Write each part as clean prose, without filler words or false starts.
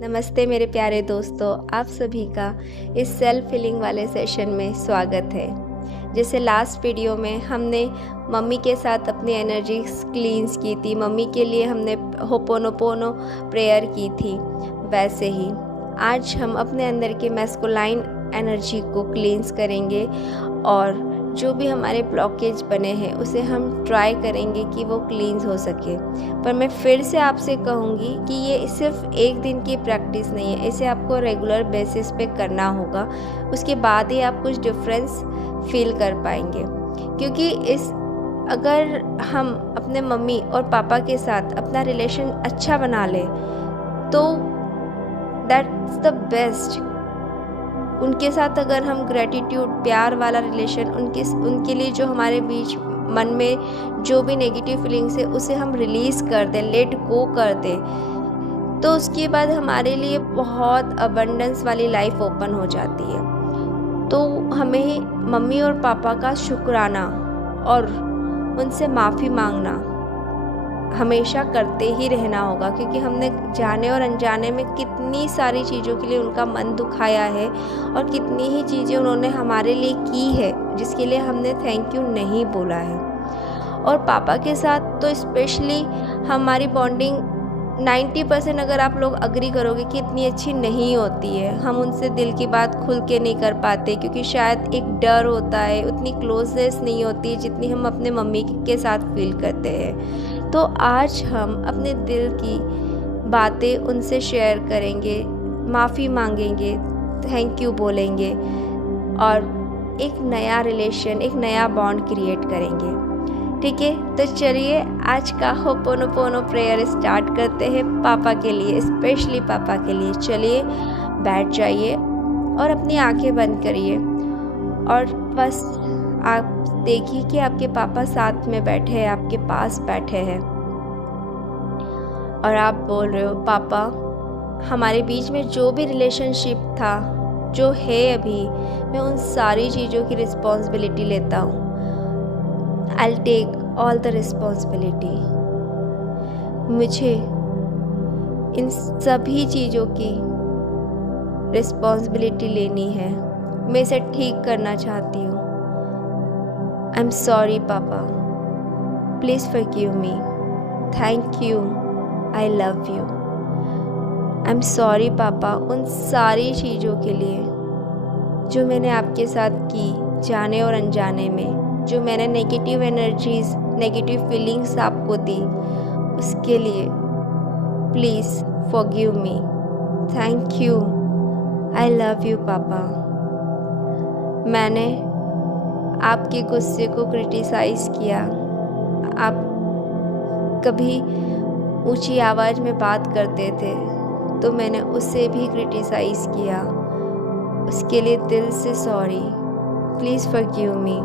नमस्ते मेरे प्यारे दोस्तों, आप सभी का इस सेल्फ हीलिंग वाले सेशन में स्वागत है। जैसे लास्ट वीडियो में हमने मम्मी के साथ अपनी एनर्जी क्लींस की थी, मम्मी के लिए हमने होपोनोपोनो प्रेयर की थी, वैसे ही आज हम अपने अंदर के मैस्कुलाइन एनर्जी को क्लींस करेंगे और जो भी हमारे ब्लॉकेज बने हैं उसे हम ट्राई करेंगे कि वो क्लींस हो सके। पर मैं फिर से आपसे कहूँगी कि ये सिर्फ एक दिन की प्रैक्टिस नहीं है, इसे आपको रेगुलर बेसिस पे करना होगा। उसके बाद ही आप कुछ डिफरेंस फील कर पाएंगे, क्योंकि अगर हम अपने मम्मी और पापा के साथ अपना रिलेशन अच्छा बना ले तो दैट्स द बेस्ट। उनके साथ अगर हम ग्रेटिट्यूड, प्यार वाला रिलेशन, उनके लिए जो हमारे बीच मन में जो भी नेगेटिव फीलिंग्स है उसे हम रिलीज़ कर दें, लेट गो कर दें, तो उसके बाद हमारे लिए बहुत अबंडेंस वाली लाइफ ओपन हो जाती है। तो हमें मम्मी और पापा का शुक्राना और उनसे माफ़ी मांगना हमेशा करते ही रहना होगा, क्योंकि हमने जाने और अनजाने में कितनी सारी चीज़ों के लिए उनका मन दुखाया है और कितनी ही चीज़ें उन्होंने हमारे लिए की है जिसके लिए हमने थैंक यू नहीं बोला है। और पापा के साथ तो स्पेशली हमारी बॉन्डिंग 90% अगर आप लोग अग्री करोगे कि इतनी अच्छी नहीं होती है। हम उनसे दिल की बात खुल के नहीं कर पाते, क्योंकि शायद एक डर होता है, उतनी क्लोजनेस नहीं होती जितनी हम अपने मम्मी के साथ फील करते हैं। तो आज हम अपने दिल की बातें उनसे शेयर करेंगे, माफ़ी मांगेंगे, थैंक यू बोलेंगे और एक नया रिलेशन, एक नया बॉन्ड क्रिएट करेंगे। ठीक है, तो चलिए आज का होपोनोपोनो प्रेयर स्टार्ट करते हैं पापा के लिए, स्पेशली पापा के लिए। चलिए बैठ जाइए और अपनी आंखें बंद करिए और बस आप देखिए कि आपके पापा साथ में बैठे हैं, आपके पास बैठे हैं और आप बोल रहे हो, पापा हमारे बीच में जो भी रिलेशनशिप था, जो है अभी, मैं उन सारी चीज़ों की रिस्पॉन्सिबिलिटी लेता हूँ। I'll take all the responsibility। मुझे इन सभी चीज़ों की रिस्पॉन्सिबिलिटी लेनी है, मैं इसे ठीक करना चाहती हूँ। I'm sorry पापा, please forgive me, thank you, I love you। I'm sorry पापा उन सारी चीज़ों के लिए जो मैंने आपके साथ की, जाने और अनजाने में, जो मैंने नेगेटिव एनर्जीज़, नेगेटिव फीलिंग्स आपको दी, उसके लिए please forgive me, thank you, I love you पापा। मैंने आपके गुस्से को क्रिटिसाइज़ किया, आप कभी ऊंची आवाज़ में बात करते थे तो मैंने उसे भी क्रिटिसाइज़ किया, उसके लिए दिल से sorry, please forgive me,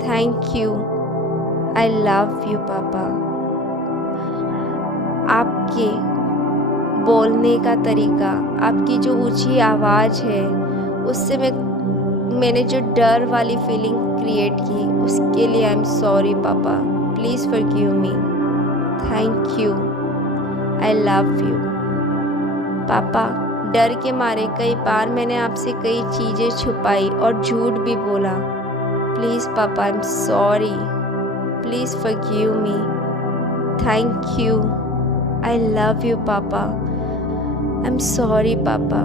thank you, I love you पापा। आपके बोलने का तरीका, आपकी जो ऊंची आवाज़ है, उससे मैंने जो डर वाली फीलिंग क्रिएट की, उसके लिए आई am sorry papa, please forgive me, thank you, I love you. पापा डर के मारे कई बार मैंने आपसे कई चीज़ें छुपाई और झूठ भी बोला, प्लीज़ पापा I am sorry, please forgive me, thank you, I love you papa, I am sorry पापा।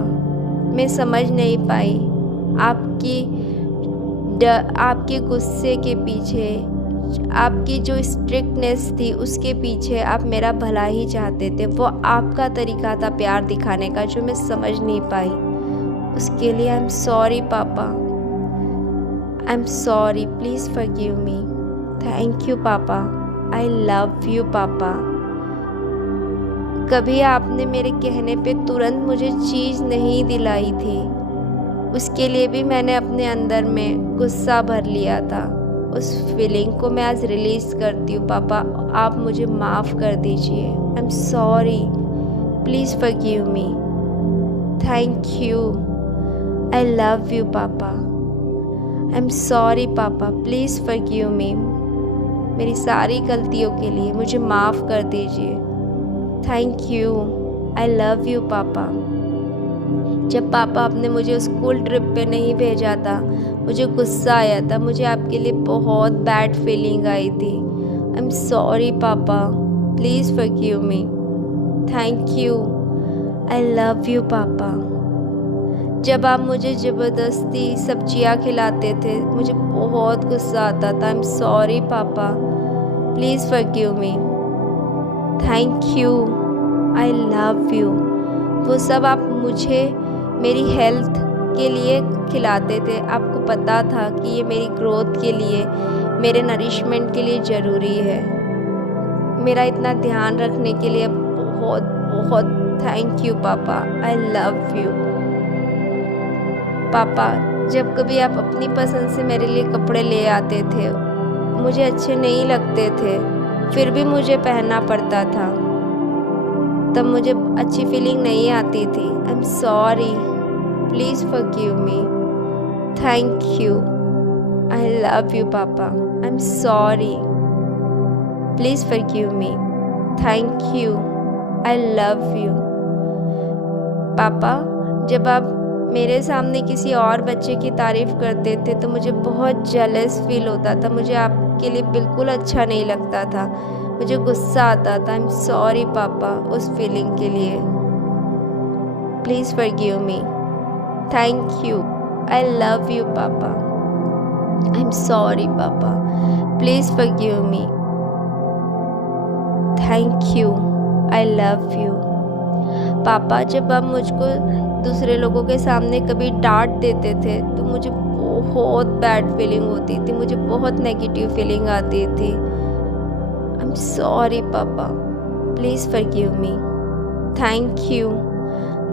मैं समझ नहीं पाई आपके गुस्से के पीछे, आपकी जो स्ट्रिक्टनेस थी उसके पीछे आप मेरा भला ही चाहते थे। वो आपका तरीका था प्यार दिखाने का जो मैं समझ नहीं पाई, उसके लिए आई एम सॉरी पापा, I am sorry, please forgive me, thank you papa, I love you पापा। कभी आपने मेरे कहने पे तुरंत मुझे चीज़ नहीं दिलाई थी, उसके लिए भी मैंने अपने अंदर में गुस्सा भर लिया था। उस फीलिंग को मैं आज रिलीज़ करती हूँ पापा, आप मुझे माफ़ कर दीजिए, आई am sorry, please forgive me, thank you, I love you papa, I am sorry papa, please forgive मी, मेरी सारी गलतियों के लिए मुझे माफ़ कर दीजिए, thank you, I love you papa. जब पापा आपने मुझे स्कूल ट्रिप पे नहीं भेजा था, मुझे गुस्सा आया था, मुझे आपके लिए बहुत बैड फीलिंग आई थी। I am sorry papa, please forgive me. Thank you, I love you papa. जब आप मुझे ज़बरदस्ती सब्जियां खिलाते थे, मुझे बहुत गुस्सा आता था। आई am sorry papa, please forgive me. Thank you, I love you. वो सब आप मुझे मेरी हेल्थ के लिए खिलाते थे। आपको पता था कि ये मेरी ग्रोथ के लिए, मेरे नरिशमेंट के लिए ज़रूरी है। मेरा इतना ध्यान रखने के लिए बहुत बहुत thank you papa, I love you. Papa, जब कभी आप अपनी पसंद से मेरे लिए कपड़े ले आते थे, मुझे अच्छे नहीं लगते थे, फिर भी मुझे पहनना पड़ता था, तब मुझे अच्छी फीलिंग नहीं आती थी। I am sorry, please forgive me. Thank you, I love you papa, I am sorry, please forgive me. Thank you, I love you. Papa, जब आप मेरे सामने किसी और बच्चे की तारीफ़ करते थे तो मुझे बहुत जेलस फील होता था, मुझे आपके लिए बिल्कुल अच्छा नहीं लगता था, मुझे गुस्सा आता था। आई एम सॉरी पापा उस फीलिंग के लिए, please forgive me. Thank you, I love you papa, I am sorry papa, please forgive me. Thank you, I love you. Papa, जब आप मुझको दूसरे लोगों के सामने कभी डांट देते थे तो मुझे बहुत बैड फीलिंग होती थी, मुझे बहुत नेगेटिव फीलिंग आती थी। I am sorry papa, please forgive me. Thank you,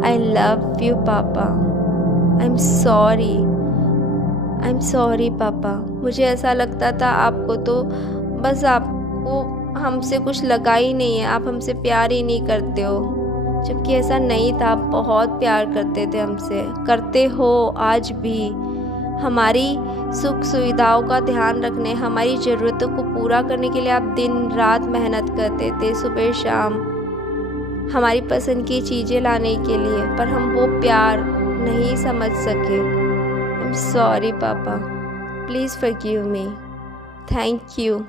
I love you papa, I am sorry, I am sorry papa. मुझे ऐसा लगता था आपको तो बस आपको हमसे कुछ लगा ही नहीं है, आप हमसे प्यार ही नहीं करते हो, जबकि ऐसा नहीं था। आप बहुत प्यार करते थे हमसे, करते हो आज भी। हमारी सुख सुविधाओं का ध्यान रखने, हमारी ज़रूरतों को पूरा करने के लिए आप दिन रात मेहनत करते थे, सुबह शाम हमारी पसंद की चीज़ें लाने के लिए, पर हम वो प्यार नहीं समझ सके। आई am sorry papa, please forgive me. Thank you,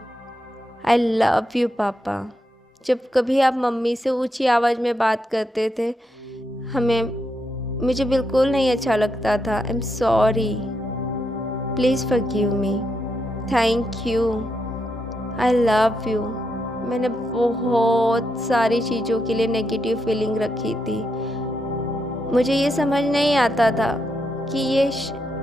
I love you papa. जब कभी आप मम्मी से ऊंची आवाज़ में बात करते थे, मुझे बिल्कुल नहीं अच्छा लगता था। आई am sorry, please forgive me. Thank you, I love you. मैंने बहुत सारी चीज़ों के लिए नेगेटिव फीलिंग रखी थी। मुझे ये समझ नहीं आता था कि ये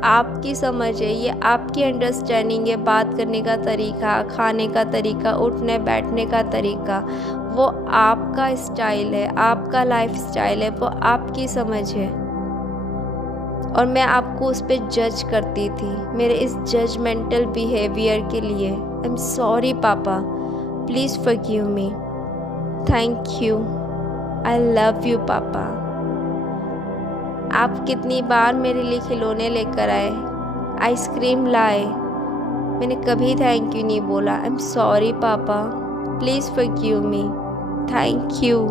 आपकी समझ है, ये आपकी अंडरस्टैंडिंग है, बात करने का तरीका, खाने का तरीका, उठने बैठने का तरीका, वो आपका स्टाइल है, आपका लाइफ स्टाइल है, वो आपकी समझ है, और मैं आपको उस पर जज करती थी मेरे इस जजमेंटल बिहेवियर के लिए। आई am sorry papa, please forgive me. Thank you, I love you पापा। आप कितनी बार मेरे लिए खिलौने लेकर आए, आइसक्रीम लाए, मैंने कभी थैंक यू नहीं बोला। आई am sorry papa, please forgive me. Thank you,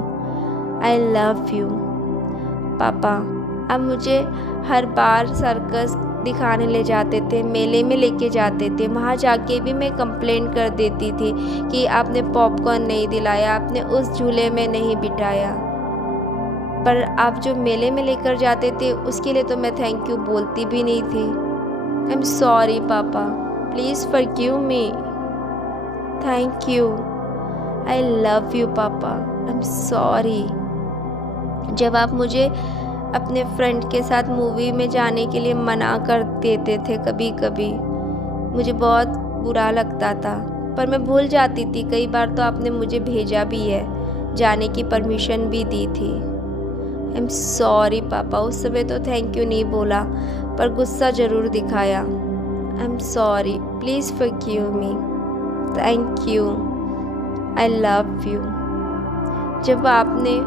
I love you. पापा, आप मुझे हर बार सर्कस दिखाने ले जाते थे, मेले में लेके जाते थे, वहाँ जाके भी मैं कंप्लेन कर देती थी कि आपने पॉपकॉर्न नहीं दिलाया, आपने उस झूले में नहीं बिठाया, पर आप जो मेले में लेकर जाते थे उसके लिए तो मैं थैंक यू बोलती भी नहीं थी। I am sorry papa, please forgive me. Thank you, I love you papa, I am sorry. जब आप मुझे अपने फ्रेंड के साथ मूवी में जाने के लिए मना कर देते थे, कभी कभी मुझे बहुत बुरा लगता था, पर मैं भूल जाती थी। कई बार तो आपने मुझे भेजा भी है, जाने की परमिशन भी दी थी। आई एम सॉरी पापा, उस समय तो थैंक यू नहीं बोला, पर गुस्सा ज़रूर दिखाया। आई am sorry, please forgive me. Thank you, I love you. जब आपने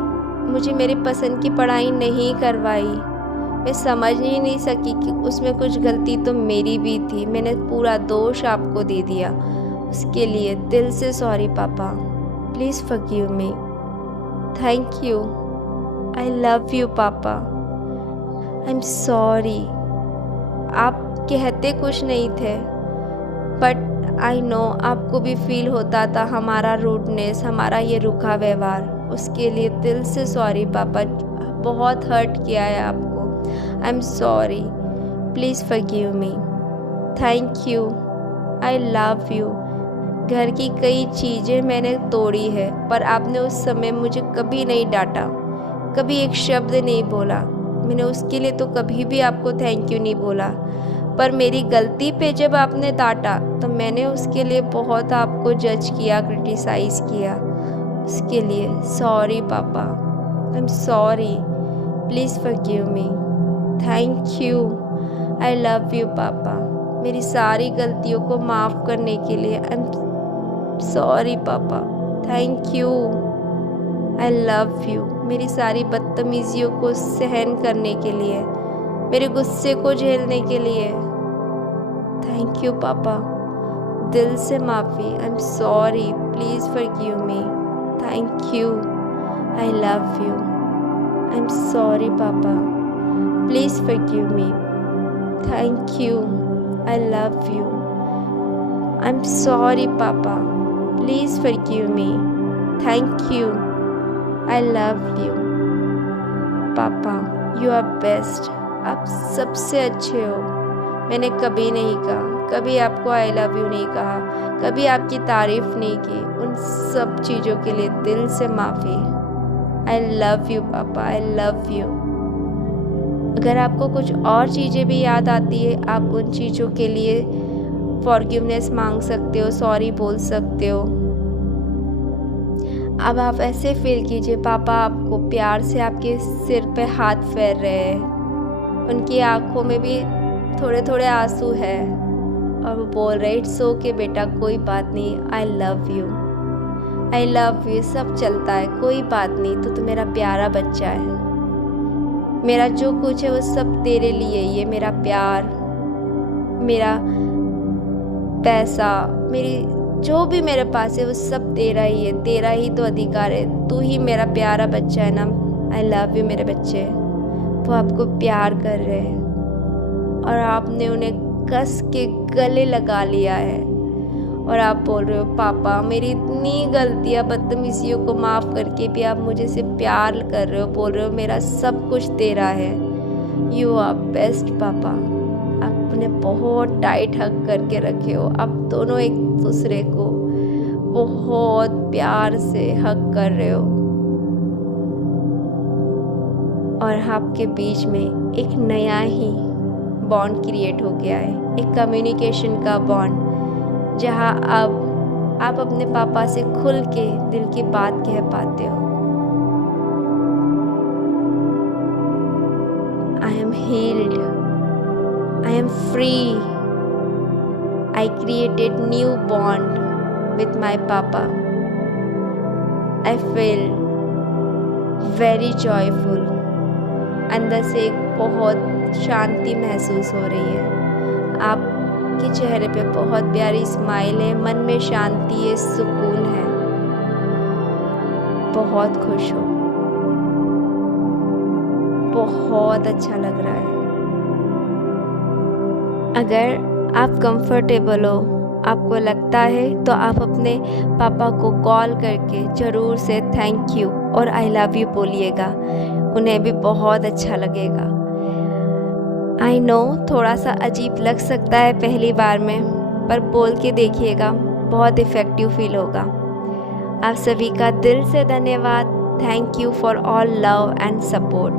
मुझे मेरी पसंद की पढ़ाई नहीं करवाई, मैं समझ ही नहीं सकी कि उसमें कुछ गलती तो मेरी भी थी, मैंने पूरा दोष आपको दे दिया। उसके लिए दिल से sorry papa, please forgive me. Thank you, I love you papa. I am sorry. आप कहते कुछ नहीं थे, बट आई नो आपको भी फील होता था हमारा रूडनेस, हमारा ये रूखा व्यवहार। उसके लिए दिल से सॉरी पापा, बहुत हर्ट किया है आपको। आई am sorry, please forgive me. Thank you, I love you. घर की कई चीज़ें मैंने तोड़ी है, पर आपने उस समय मुझे कभी नहीं डांटा, कभी एक शब्द नहीं बोला। मैंने उसके लिए तो कभी भी आपको थैंक यू नहीं बोला, पर मेरी गलती पे जब आपने डांटा तो मैंने उसके लिए बहुत आपको जज किया, क्रिटिसाइज़ किया। उसके लिए सॉरी पापा, I am sorry, please forgive me. Thank you, I love you पापा। मेरी सारी गलतियों को माफ़ करने के लिए आई एम सॉरी पापा। Thank you, I love you. मेरी सारी बदतमीजियों को सहन करने के लिए, मेरे गुस्से को झेलने के लिए थैंक यू पापा। दिल से माफ़ी, I am sorry, please forgive me. Thank you, I love you. I am sorry papa, please forgive me. Thank you, I love you. I am sorry papa, please forgive me. Thank you, I love you. Papa, you are best. आप सबसे अच्छे हो। मैंने कभी नहीं कहा, कभी आपको आई लव यू नहीं कहा, कभी आपकी तारीफ़ नहीं की। उन सब चीज़ों के लिए दिल से माफ़ी। आई love you papa, I love you. अगर आपको कुछ और चीज़ें भी याद आती है, आप उन चीज़ों के लिए फॉरगिवनेस मांग सकते हो, सॉरी बोल सकते हो। अब आप ऐसे फील कीजिए पापा आपको प्यार से आपके सिर पे हाथ फेर रहे हैं। उनकी आंखों में भी थोड़े थोड़े आंसू है और वो बोल रहे इट्स ओके बेटा, कोई बात नहीं, आई love you, I love you. सब चलता है, कोई बात नहीं, तो मेरा प्यारा बच्चा है। मेरा जो कुछ है वो सब तेरे लिए ही है। मेरा प्यार, मेरा पैसा, मेरी जो भी मेरे पास है वो सब तेरा ही है। तेरा ही तो अधिकार है। तू ही मेरा प्यारा बच्चा है ना। आई लव यू मेरे बच्चे। वो आपको प्यार कर रहे हैं और आपने उन्हें कस के गले लगा लिया है और आप बोल रहे हो पापा मेरी इतनी गलतियाँ, बदतमीजियों को माफ़ करके भी आप मुझे से प्यार कर रहे हो, बोल रहे हो मेरा सब कुछ तेरा है। यू आर बेस्ट पापा। आपने बहुत टाइट हग करके रखे हो। आप दोनों एक दूसरे को बहुत प्यार से हग कर रहे हो और आपके बीच में एक नया ही बॉन्ड क्रिएट हो गया है, एक कम्युनिकेशन का बॉन्ड, जहाँ अब आप अपने पापा से खुल के दिल की बात कह पाते हो। I am healed, I am free, I created new bond with my papa. I feel very joyful. अंदर से एक बहुत शांति महसूस हो रही है। आपके चेहरे पे बहुत प्यारी स्माइल है, मन में शांति है, सुकून है, बहुत खुश हो, बहुत अच्छा लग रहा है। अगर आप कंफर्टेबल हो, आपको लगता है, तो आप अपने पापा को कॉल करके ज़रूर से थैंक यू और आई लव यू बोलिएगा। उन्हें भी बहुत अच्छा लगेगा। आई नो थोड़ा सा अजीब लग सकता है पहली बार में, पर बोल के देखिएगा, बहुत इफ़ेक्टिव फील होगा। आप सभी का दिल से धन्यवाद। Thank you for all love and support.